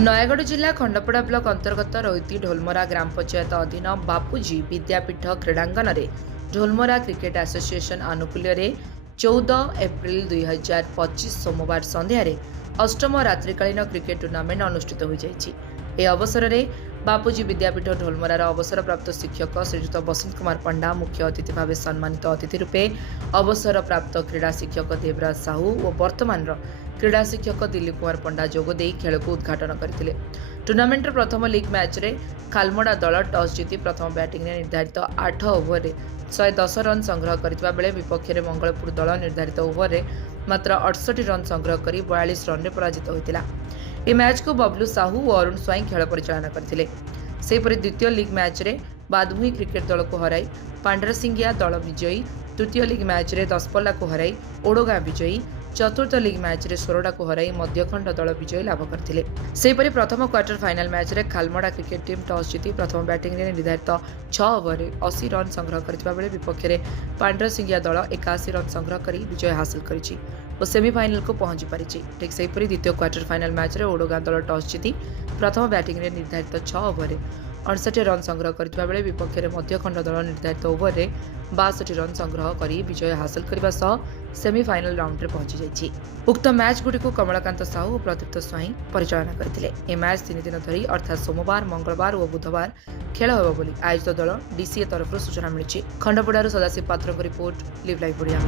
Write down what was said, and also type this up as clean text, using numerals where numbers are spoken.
ନୟାଗଡ଼ ଜିଲ୍ଲା ଖଣ୍ଡପଡ଼ା ବ୍ଲକ ଅନ୍ତର୍ଗତ ରଇତି ଢୋଲମରା ଗ୍ରାମ ପଞ୍ଚାୟତ ଅଧୀନ ବାପୁଜୀ ବିଦ୍ୟାପୀଠ କ୍ରୀଡ଼ାଙ୍ଗନରେ ଢୋଲମରା କ୍ରିକେଟ ଆସୋସିଏସନ ଆନୁକୂଲ୍ୟରେ 14 ଏପ୍ରିଲ 2025 ସୋମବାର ସନ୍ଧ୍ୟାରେ ଅଷ୍ଟମ ରାତ୍ରିକାଳୀନ କ୍ରିକେଟ ଟୁର୍ଣ୍ଣାମେଣ୍ଟ ଅନୁଷ୍ଠିତ ହୋଇଯାଇଛି। ଏହି ଅବସରରେ ବାପୁଜୀ ବିଦ୍ୟାପୀଠ ଢୋଲମରାର ଅବସରପ୍ରାପ୍ତ ଶିକ୍ଷକ ଶ୍ରୀଯୁକ୍ତ ବସନ୍ତ କୁମାର ପଣ୍ଡା ମୁଖ୍ୟ ଅତିଥି ଭାବେ ସମ୍ମାନିତ ଅତିଥି ରୂପେ ଅବସରପ୍ରାପ୍ତ କ୍ରୀଡ଼ା ଶିକ୍ଷକ ଦେବରାଜ ସାହୁ ଓ ବର୍ତ୍ତମାନର କ୍ରୀଡ଼ା ଶିକ୍ଷକ ଦିଲ୍ଲୀପ କୁମାର ପଣ୍ଡା ଯୋଗଦେଇ ଖେଳକୁ ଉଦ୍ଘାଟନ କରିଥିଲେ। ଟୁର୍ଣ୍ଣାମେଣ୍ଟର ପ୍ରଥମ ଲିଗ୍ ମ୍ୟାଚ୍ରେ ଖାଲମଡ଼ା ଦଳ ଟସ୍ ଜିତି ପ୍ରଥମ ବ୍ୟାଟିଂରେ ନିର୍ଦ୍ଧାରିତ 8 ଓଭରରେ 110 ରନ୍ ସଂଗ୍ରହ କରିଥିବା ବେଳେ ବିପକ୍ଷରେ ମଙ୍ଗଳପୁର ଦଳ ନିର୍ଦ୍ଧାରିତ ଓଭରରେ ମାତ୍ର 68 ରନ୍ ସଂଗ୍ରହ କରି 42 ରନ୍ରେ ପରାଜିତ ହୋଇଥିଲା। ଏହି ମ୍ୟାଚ୍କୁ ବବଲୁ ସାହୁ ଓ ଅରୁଣ ସ୍ୱାଇଁ ଖେଳ ପରିଚାଳନା କରିଥିଲେ। ସେହିପରି ଦ୍ୱିତୀୟ ଲିଗ୍ ମ୍ୟାଚ୍ରେ ବାଦଭୂଇଁ କ୍ରିକେଟ ଦଳକୁ ହରାଇ ପାଣ୍ଡରସିଙ୍ଗିଆ ଦଳ ବିଜୟୀ, ତୃତୀୟ ଲିଗ୍ ମ୍ୟାଚ୍ରେ ଦଶପଲ୍ଲାକୁ ହରାଇ ଓଡ଼ଗାଁ ବିଜୟୀ, ଚତୁର୍ଥ ଲିଗ୍ ମ୍ୟାଚ୍ରେ ସୋରଡ଼ାକୁ ହରାଇ ମଧ୍ୟଖଣ୍ଡ ଦଳ ବିଜୟୀ ଲାଭ କରିଥିଲେ। ସେହିପରି ପ୍ରଥମ କ୍ୱାର୍ଟର ଫାଇନାଲ ମ୍ୟାଚ୍ରେ ଖାଲମଡ଼ା କ୍ରିକେଟ ଟିମ୍ ଟସ୍ ଜିତି ପ୍ରଥମ ବ୍ୟାଟିଂରେ ନିର୍ଦ୍ଧାରିତ 6 ଓଭରରେ 80 ରନ୍ ସଂଗ୍ରହ କରିଥିବା ବେଳେ ବିପକ୍ଷରେ ପାଣ୍ଡରସିଙ୍ଗିଆ ଦଳ 81 ରନ୍ ସଂଗ୍ରହ କରି ବିଜୟ ହାସଲ କରିଛି ଓ ସେମିଫାଇନାଲକୁ ପହଞ୍ଚି ପାରିଛି। ଠିକ୍ ସେହିପରି ଦ୍ୱିତୀୟ କ୍ୱାର୍ଟର ଫାଇନାଲ ମ୍ୟାଚ୍ରେ ଓଡ଼ଗାଁ ଦଳ ଟସ୍ ଜିତି ପ୍ରଥମ ବ୍ୟାଟିଂରେ ନିର୍ଦ୍ଧାରିତ 6 ଓଭରରେ 68 ରନ୍ ସଂଗ୍ରହ କରିଥିବା ବେଳେ ବିପକ୍ଷରେ ମଧ୍ୟଖଣ୍ଡ ଦଳ ନିର୍ଦ୍ଧାରିତ ଓଭରରେ 62 ରନ୍ ସଂଗ୍ରହ କରି ବିଜୟ ହାସଲ କରିବା ସହ ସେମିଫାଇନାଲ ରାଉଣ୍ଡରେ ପହଞ୍ଚି ଯାଇଛି। ଉକ୍ତ ମ୍ୟାଚ୍ଗୁଡ଼ିକୁ କମଳାକାନ୍ତ ସାହୁ ଓ ପ୍ରଦୀପ୍ତ ସ୍ୱାଇଁ ପରିଚାଳନା କରିଥିଲେ। ଏହି ମ୍ୟାଚ୍ 3 ଦିନ ଧରି ଅର୍ଥାତ୍ ସୋମବାର, ମଙ୍ଗଳବାର ଓ ବୁଧବାର ଖେଳ ହେବ ବୋଲି ଆୟୋଜିତ ଦଳ ଡିସିଏ ତରଫରୁ ସୂଚନା ମିଳିଛି। ଖଣ୍ଡପଡ଼ାରୁ ସଦାଶିବ ପାତ୍ରଙ୍କ ରିପୋର୍ଟ, ଲିଭ୍ ଲାଇଭ୍ ଓଡ଼ିଆ।